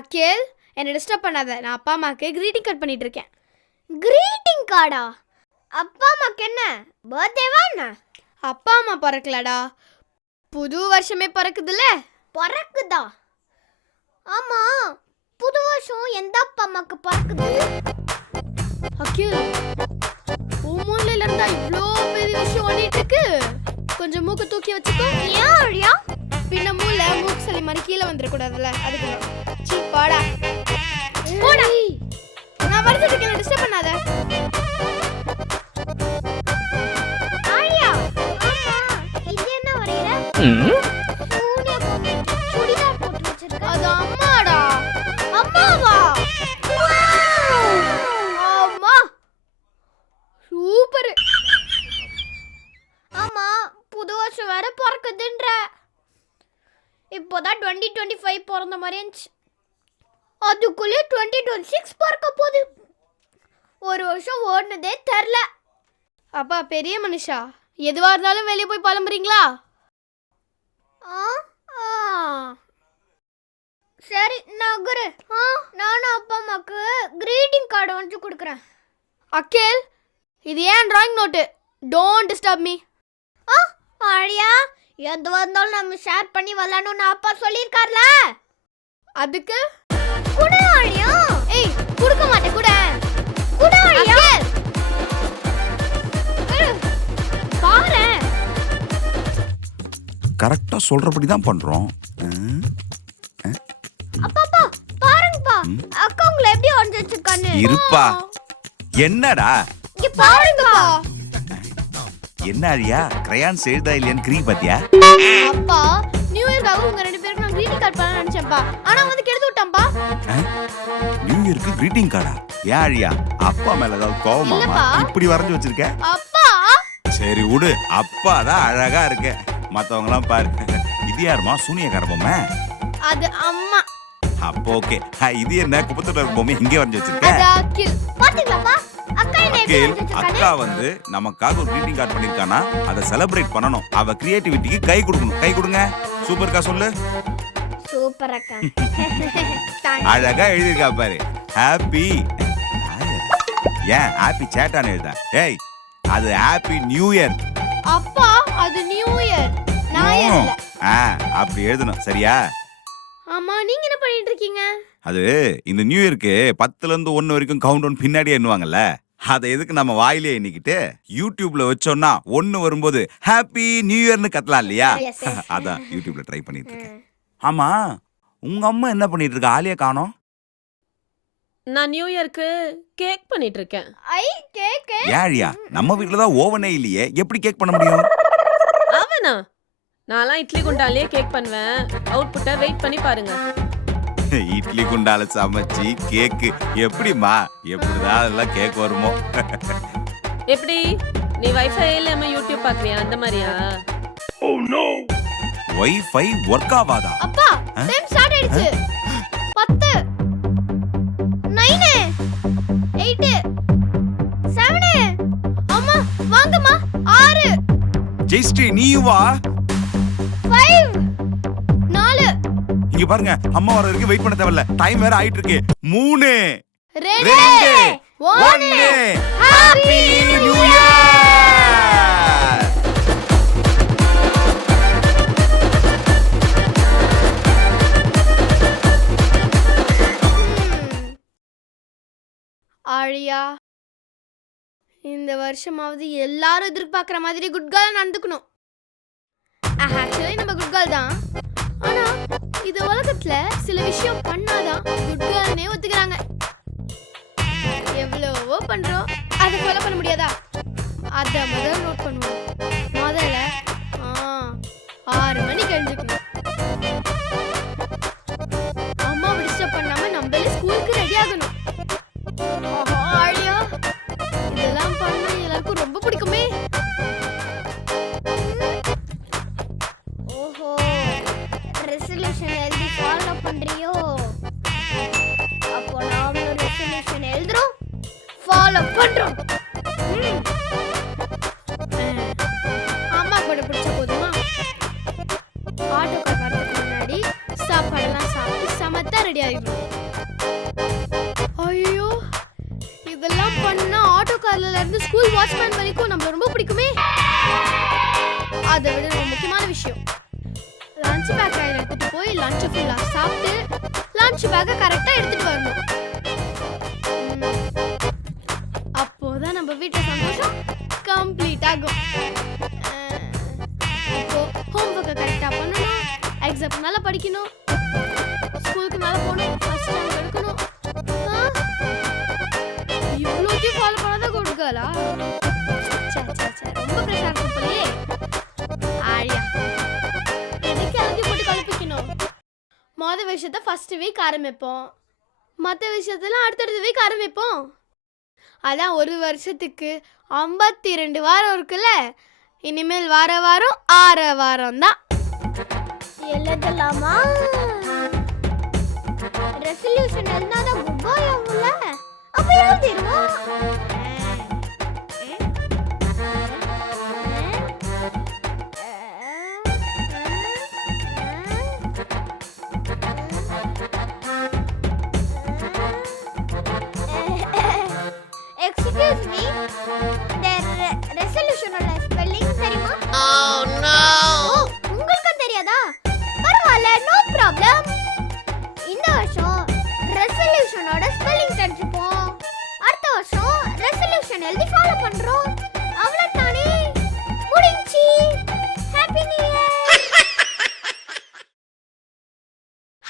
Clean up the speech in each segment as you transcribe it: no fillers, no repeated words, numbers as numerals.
அகில், என்ன டிஸ்டர்ப் பண்ணாத. நான் அப்பா அம்மாக்கு கிரீட்டிங் கார்டு பண்ணிட்டு இருக்கேன். கிரீட்டிங் கார்டா? அப்பா அம்மாக்கு என்ன பர்த்டேவா என்ன? அப்பா அம்மா பிறக்கலடா, புது வருஷமே பிறக்குதுல்ல. பிறக்குதா? ஆமா, புது வருஷம் எந்த அப்பா அம்மாக்கு பிறக்குது? அகில், உன் மூலையில இருந்தா இவ்ளோ பெரிய விஷயம் ஓடிட்டு இருக்கு. கொஞ்சம் மூக்கு தூக்கி வச்சுக்கோ. ஏன் அழியா? பின்ன மூளை மூக்கு சளி மாதிரி கீழே வந்துடக்கூடாதுல்ல, அதுக்கு சீ பாடா போடா. நான் வரதுக்கு என்ன டிஸ்டர்ப் பண்ணாத. ஆழியா, இது என்ன வரையற? சூனியா பொம்மை சுடிதார் போட்டு வச்சிருக்க. அது அம்மாடா. அம்மாவா? அம்மா சூப்பர். ஆமா, புது வருஷம் வேற பிறக்குதுன்ற. இப்போதான் 2025 பிறந்த மாதிரி இருந்துச்சு. அதுக்குள்ளே 2026 பிறக்க போகுது. ஒரு வருஷம் ஓடுனதே தெரில. அப்பா பெரிய மனுஷா, எதுவா இருந்தாலும் வெளியே போய் புலம்புறீங்களா? சரி நகுரு. நானும் அப்பா அம்மாக்கு கிரீட்டிங் கார்டு வந்து கொடுக்குறேன். அகில், இது ஏன் drawing note? Don't disturb me. ஆழியா, எது வந்தாலும் நம்ம ஷேர் பண்ணி விளையாடணும்னு அப்பா சொல்லியிருக்கார்ல. அதுக்கு குடு ஆழியா. ஏய், கொடுக்க மாட்டேன். குடு ஆழியா. பாரு, கரெக்டா சொல்றபடி தான் பண்றோம். அப்பா பாருங்கப்பா, அக்கா உங்களை எப்படி ஒன்று வச்சிருக்கான்னு. இருப்பா. என்னடா இங்க பாருங்கப்பா. என்ன அழியா, கிரையான்ஸ் எழுதா இல்லையான்னு கிரீ பாத்தியா? அப்பா நியூ இயர்க்காக உங்க ரெண்டு பேருக்கு நான் கிரீட்டிங் கார்டு பண்ண நினைச்சேன்ப்பா. ஆனா வந்து கெடுத்து விட்டேன்ப்பா. நியூ இயருக்கு கிரீட்டிங் கார்டா? ஏன் அழியா, அப்பா மேல ஏதாவது கோவமாமா இல்லப்பா. இப்படி வரைஞ்சு வச்சிருக்க? அப்பா சரி விடு, அப்பா தான் அழகா இருக்க. மத்தவங்க எல்லாம் பாரு. இது யாருமா, சூனியக்கார பொம்மை? அது அம்மா. அப்போ ஓகே. இது என்ன குப்பத்தோட பொம்மை இங்கே வரைஞ்சு வச்சிருக்க? அது அகில். பாத்தீங்களாப்பா, அக்கா என்ன எப்படி அகில், ஒன்று வச்சிருக்கான்னு. அக்கா வந்து நமக்காக ஒரு கிரீட்டிங் கார்டு பண்ணிருக்கானா, அதை செலிப்ரேட் பண்ணணும். அவ கிரியேட்டிவிட்டிக்கு கை கொடுக்கணும். கை கொடுங்க. சூப்பர்க்கா, சொல்லு. சூப்பர் அக்கா. அழகா எழுதிருக்கா பாரு. ஹாப்பி. ஏன் ஹாப்பி சேட்டான்னு எழுதா? ஏய், அது ஹாப்பி நியூ இயர். அப்பா அது நியூ இயர், நான் இல்ல. அப்படி எழுதணும், சரியா? ஆமா, நீங்க என்ன பண்ணிட்டு இருக்கீங்க? அது இந்த நியூ இயருக்கு 10ல இருந்து 1 வரைக்கும் கவுண்ட் டவுன் பின்னாடியே எண்ணுவாங்கல்ல, அதை எதுக்கு நம்ம வாயிலே எண்ணிக்கிட்டு யூடியூப்ல வச்சோம்னா 1 வரும்போது ஹாப்பி நியூ இயர்னு கத்தலாம் இல்லையா? Yes, yes. அதான் யூடியூப்ல ட்ரை பண்ணிட்டு இருக்கேன். ஆமா, உங்க அம்மா என்ன பண்ணிட்டு இருக்கா? ஆலியா காணோம். நான் நியூ இயர்க்கு கேக் பண்ணிட்டு இருக்கேன். ஐ கேக். ஏழியா, நம்ம வீட்ல தான் ஓவனே இல்லையே, எப்படி கேக் பண்ண முடியும்? அவனா? நான்லாம் இட்லி குண்டாலே கேக் பண்ணுவேன். அவுட்புட்டை வெயிட் பண்ணி பாருங்க. இட்லி குண்டால சமைச்சு கேக்கு எப்படிமா? எப்படிதான் அதெல்லாம் கேக் வருமோ? எப்படி? நீ வைஃபை இல்லாம யூடியூப் பாக்குறியா? அந்த மாதிரியா? வைஃபை ஒர்க் ஆவாதா? அப்பா டைம் ஸ்டார்ட் ஆயிடுச்சு. 10 9 8 7. அம்மா வாங்கம்மா. 6 ஜெயஸ்ரீ, நீ வா. 5 4 இங்க பாருங்க, அம்மா வர வரைக்கும் வெயிட் பண்ண தேவையில்ல. டைம் வேற ஆயிட்டு இருக்கு. 3 2 1 ஹாப்பி நியூ இயர். ஆழியா, இந்த வருஷமாவது எல்லாரும் எதிர்பார்க்குற மாதிரி குட் கேர்ள் நடந்துக்கணும். ஆக்சுவலி நம்ம குட் கேர்ள் தான். ஆனா இந்த உலகத்துல சில விஷயம் பண்ணாதான் குட் கேர்ள்னே ஒத்துக்கிறாங்க. பண்றோம், அதை ஃபாலோ பண்ண முடியாதா? அத முதல்ல நோட் பண்ணுவோம். முதல்ல 6 மணிக்கு எழுந்துக்கணும். அம்மா டிஸ்டர்ப் பண்ணாம நம்மளே ஸ்கூலுக்கு ரெடி ஆகணும். ஆஹா ஆழியா, இதெல்லாம் பண்ண எல்லாருக்கும் ரொம்ப பிடிக்குமே. ஓஹோ, ரெசல்யூஷன் எழுதி ஃபாலோ பண்றியோ? அப்போ நாமளும் ரெசல்யூஷன் எழுதுறோம், ஃபாலோ பண்றோம். அம்மா கூட பிடிச்ச போதுமா? ஆட்டோக்கார் வரதுக்கு முன்னாடி சாப்பாடெல்லாம் சாப்பிட்டு சமத்தா ரெடி ஆகிடும். ஐயோ, இதெல்லாம் பண்ணா ஆட்டோக்கார்ல இருந்து ஸ்கூல் வாட்ச்மேன் வரைக்கும் நம்மள ரொம்ப பிடிக்குமே. அதை விட ரொம்ப முக்கியமான விஷயம், லஞ்ச் பேக் கையில் எடுத்துட்டு போய் லஞ்ச் ஃபுல்லா சாப்பிட்டு லஞ்ச் பேக்கை கரெக்டா எடுத்துட்டு வரணும். அப்போதான் நம்ம வீட்டுல சந்தோஷம் கம்ப்ளீட் ஆகும். இப்போ ஹோம்ஒர்க்கை கரெக்டாக பண்ணணும், எக்ஸாம் நல்லா படிக்கணும், ஸ்கூலுக்கு மேலே போகணும், ஃபர்ஸ்ட் ரேங்க் எடுக்கணும். இவ்வளோத்தையும் ஃபாலோ பண்ணாதான் குட் கேர்ளா? ரொம்ப ப்ரெஷராக இருக்கும் போலயே. ஆழியா, எதுக்கு எல்லாத்தையும் போட்டு கலப்பிக்கணும்? மொதல் விஷயத்த ஃபர்ஸ்ட் வீக் ஆரம்பிப்போம், மற்ற விஷயத்தெல்லாம் அடுத்தடுத்த வீக் ஆரம்பிப்போம். அதான் ஒரு வருஷத்துக்கு 52 வாரம் இருக்குல்ல, இனிமேல் வார வாரம் 6 வாரம் தான் எழுதலாமா? ரெசல்யூஷன் எழுதாதான் குட் பாய் ஆகும்ல, அப்ப எழுதிடுவோம். எக்ஸ்கியூஸ் மீ, ரெசல்யூஷனோட ஸ்பெல்லிங் தெரியுமா? உங்களுக்கு தெரியாதா? பரவாயில்ல, நோ ப்ராப்ளம். இந்த வருஷம் ரெசல்யூஷனோட ஸ்பெல்லிங் தெரிஞ்சுப்போம், அடுத்த வருஷம் ரெசல்யூஷன் எழுதி ஃபாலோ பண்றோம். அவ்வளவுதானே, முடிஞ்சி. Happy new year.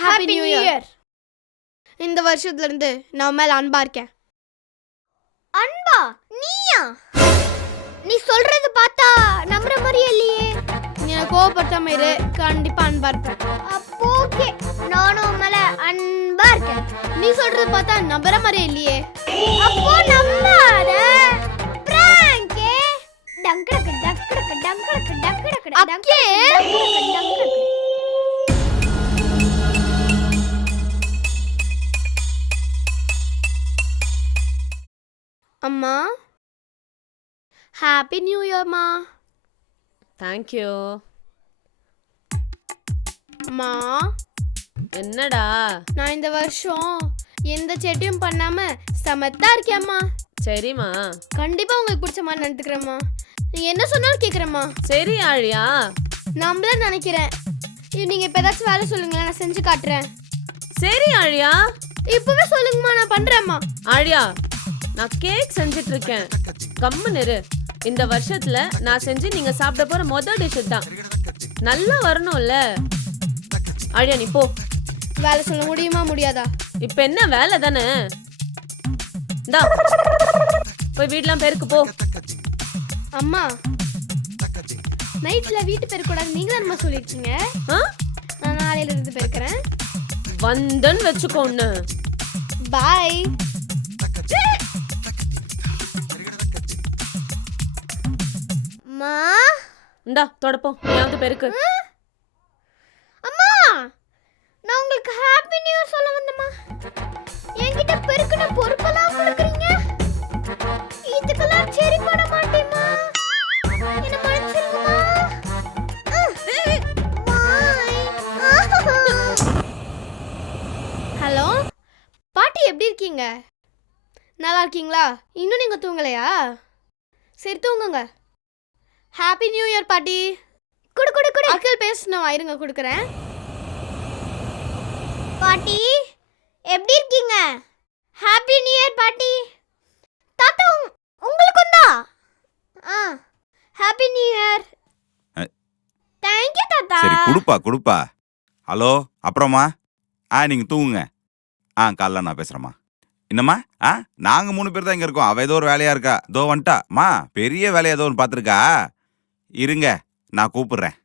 Happy new year. இந்த வருஷத்துல இருந்து நான் மேல அன்பா இருக்கேன். அன்பா? நீயா? நீ சொல்றது பார்த்தா நம்புற மாதிரியே இல்லையே. நீ கோவப்படுத்தாம இரு, கண்டிப்பா அன்பா இருப்பேன். அப்போ ஓகே, நானும் உன் மேல அன்பா இருக்கேன். நீ சொல்றது பார்த்தா நம்புற மாதிரியே இல்லையே. அப்போ நம்பாத. பிராங்கே. டங்கடக டங்கடக டங்கடக டங்கடக அக்கே. டங்கடக. அம்மா, ஹாப்பி நியூ இயர்மா. தேங்க்யூ. அம்மா, என்னடா? நான் இந்த வருஷம் எந்த செட்டியும் பண்ணாம சமத்தா இருக்கேம்மா. சரிம்மா. கண்டிப்பா உங்களுக்கு பிடிச்ச மாதிரி நடந்துக்கிறேம்மா. நீ என்ன சொன்னாலும் கேட்குறேம்மா. சரி ஆழியா. நம்மள நினைக்கிறேன். நீங்க இப்ப ஏதாச்சும் வேலை சொல்லுங்களேன், நான் செஞ்சு காட்டுறேன். சரி ஆழியா. இப்பவே சொல்லுங்கம்மா, நான் பண்றேம்மா. ஆழியா, நான் கேக் செஞ்சுட்டு இருக்கேன், கம்முன்னு இரு. இந்த வருஷத்துல நான் செஞ்சு நீங்க சாப்பிட போற முதல் டிஷ் தான். நல்லா வரணும்ல. ஆழியா, நீ போ. வேலை சொல்ல முடியுமா முடியாதா? இப்ப என்ன வேலை தானே? இந்தா போய் வீட்லாம் பெருக்கு போ. அம்மா, நைட்ல வீட்டு பெருக்கூடாது நீங்க தானம்மா சொல்லிருக்கீங்க. நான் நாளையில இருந்து பெருக்கிறேன். வந்தன்னு வச்சுக்கோ. ஒண்ணு பாய். மா, இந்தா தொடப்போம், நீ வந்து பெருக்கு. அம்மா, நான் உங்களுக்கு ஹாப்பி நியூ இயர் சொல்ல வந்தேம்மா. என்கிட்ட பெருக்குன பொறுப்பெல்லாம் கொடுக்குறீங்க, இதுக்கெல்லாம் சரி பண்ண மாட்டேம்மா. என்ன மன்னிச்சிருங்கம்மா. ஹலோ பாட்டி, எப்படி இருக்கீங்க? நல்லா இருக்கீங்களா? இன்னும் நீங்க தூங்கலையா? சரி தூங்குங்க. ஹாப்பி நியூ இயர் பாட்டி. குடு குடு குடு. அக்கிள் பேசணும், இருங்க கொடுக்குறேன். பாட்டி, எப்படி இருக்கீங்க? ஹாப்பி நியூ இயர் பாட்டி. தாத்தா, உங்களுக்கும் தான். Happy new year. தேங்க்யூ தாத்தா. சரி கொடுப்பா. ஹலோ, அப்புறமா நீங்க தூங்குங்க. காலைல நான் பேசுறேம்மா. என்னம்மா நாங்க 3 பேர் தான் இங்க இருக்கோம். அவ ஏதோ ஒரு வேலையா இருக்கா. தோ வந்துட்டா. மா பெரிய வேலையா ஏதோ ஒன்று பார்த்துருக்கா. இருங்க நான் கூப்பிடுறேன்.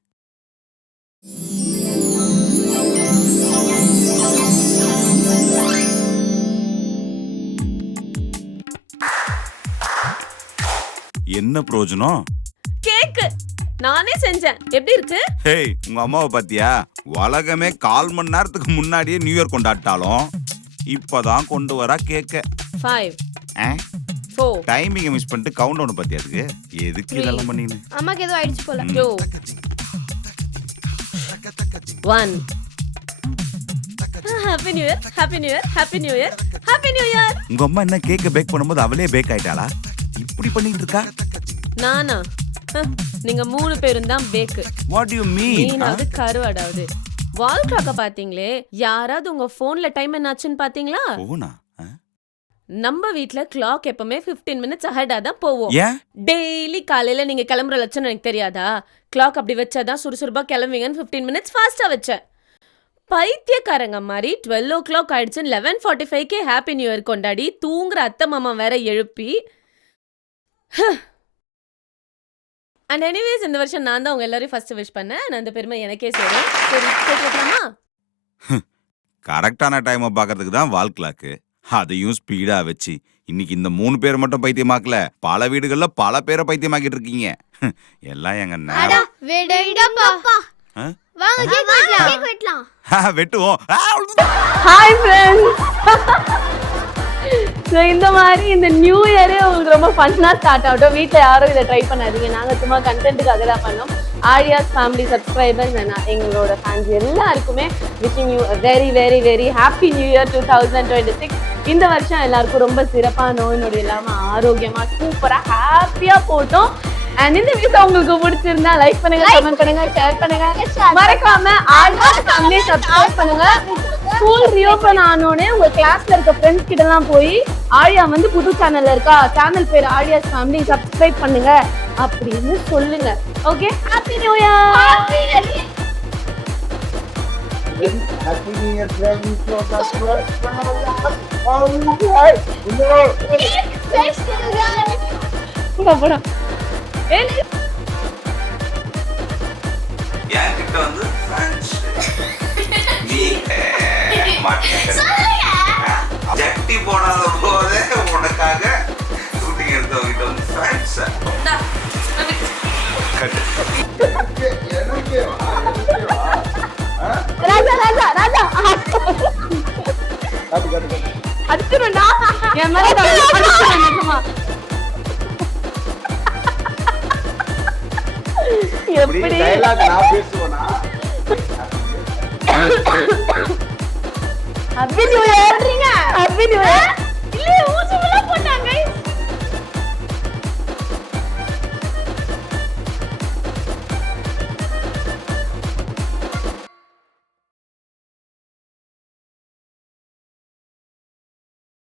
என்ன பிரயோஜனம்? கேக்கு நானே செஞ்சேன். எப்படி இருக்கு? ஹேய், உங்க அம்மாவை பாத்தியா? உலகமே 1/4 மணி நேரத்துக்கு முன்னாடியே நியூ இயர் கொண்டாட்டாலும் இப்பதான் கொண்டு வரா கேக்க. 5 4 டைமிங்கை மிஸ் பண்ணிட்டு கவுண்ட் டவுன் பாத்தியா? அதுக்கு எதுக்கு இதெல்லாம் பண்ணீங்க? அம்மாக்கு ஏதோ ஆயிடுச்சு போல. 2 1 happy new year, happy new year, happy new year, happy new year. உங்க அம்மா என்ன கேக்க பேக் பண்ணும்போது அவளே பேக் ஆயிட்டாளா? இப்படி பண்ணிட்டு இருக்கா? நானா? நீங்க 3 பேரும் தான் பேக்கு. What you mean? நீனாவது கருவாடாவது. வால் கிளாக்க பாத்தீங்களே, யாராவது உங்க போன்ல டைம் என்னாச்சுன்னு பாத்தீங்களா? போனா நம்ம வீட்ல கிளாக் எப்பவுமே 15 மினிட்ஸ் அஹெடா தான் போவோம். ஏன்? டெய்லி காலையில நீங்க கிளம்புற லட்சம் எனக்கு தெரியாதா? கிளாக் அப்படி வச்சாதான் சுறுசுறுப்பா கிளம்புவீங்கன்னு 15 மினிட்ஸ் ஃபாஸ்டா வச்சேன். பைத்தியக்காரங்க மாதிரி 12 o'clock ஆயிடுச்சு 11:45 ஹாப்பி நியூ இயர் கொண்டாடி தூங்குற அத்தை மாமா வேற எழுப்பி. அண்ட் எனிவேஸ் இந்த வருஷம் நான் தான் உங்க எல்லாரையும் ஃபர்ஸ்ட் விஷ் பண்ணேன். நான் அந்த பெருமை எனக்கே சேரும். சரி கேட்கலாமா? கரெக்டான டைமை பார்க்கறதுக்கு தான் வால் கிளாக்கு. அதையும் ஸ்பீடா வச்சு இன்னைக்கு இந்த 3 பேர் மட்டும் பைத்தியமாக்கல, பல வீடுகள்ல பல பேரை பைத்தியமாக்கிட்டு இருக்கீங்க. எல்லாம் எங்க நேரம். வெடிடப்பா. ஆ? வாங்க கேக் வெட்டலாம். வெட்டுவோம். Hi friends. ஸோ இந்த மாதிரி இந்த நியூ இயரே உங்களுக்கு ரொம்ப ஃபன்னாக ஸ்டார்ட் ஆகட்டும். வீட்டில் யாரும் இதை ட்ரை பண்ணாதீங்க. நாங்கள் சும்மா கண்டென்ட்டுக்காக தான் பண்ணோம். ஆரியாஸ் ஃபேமிலி சப்ஸ்கிரைபர்ஸ் எங்களோட ஃபேன்ஸ் எல்லாருக்குமே wishing you very very very happy new year 2026. இந்த வருஷம் எல்லாருக்கும் ரொம்ப சிறப்பாக நோய் நொடி இல்லாமல் ஆரோக்கியமாக சூப்பராக ஹாப்பியாக போட்டோம். அண்ட் இந்த வீடியோ உங்களுக்கு பிடிச்சிருந்தா லைக் பண்ணுங்க, கமெண்ட் பண்ணுங்க, ஷேர் பண்ணுங்க. மறக்காம ஆரியாஸ் ஃபேமிலி சப்ஸ்கிரைப் பண்ணுங்க. ஸ்கூல் ரீஓபன் ஆனோடனே உங்க கிளாஸ்ல இருக்க ஃப்ரெண்ட்ஸ் கிட்ட எல்லாம் போய் ஆழியா வந்து புது சேனல்ல இருக்கா, சேனல் பேர் ஆழியாஸ் ஃபேமிலி, சப்ஸ்கிரைப் பண்ணுங்க அப்படின்னு சொல்லுங்க. Okay, happy new year. Happy New Year, friends. போடா. என்கிட்ட வந்து ஜட்டி போடாத போதே உனக்காக ஷூட்டிங் எடுத்தவங்கிட்ட வந்து ஃப்ரெண்ட்ஸ் ராஜா ராஜா ராஜா அடிச்சுடா. என் மேல அடிச்சுடா. எப்படி டைலாக் நான் பேசுவேனா? Happy new year. Happy new year.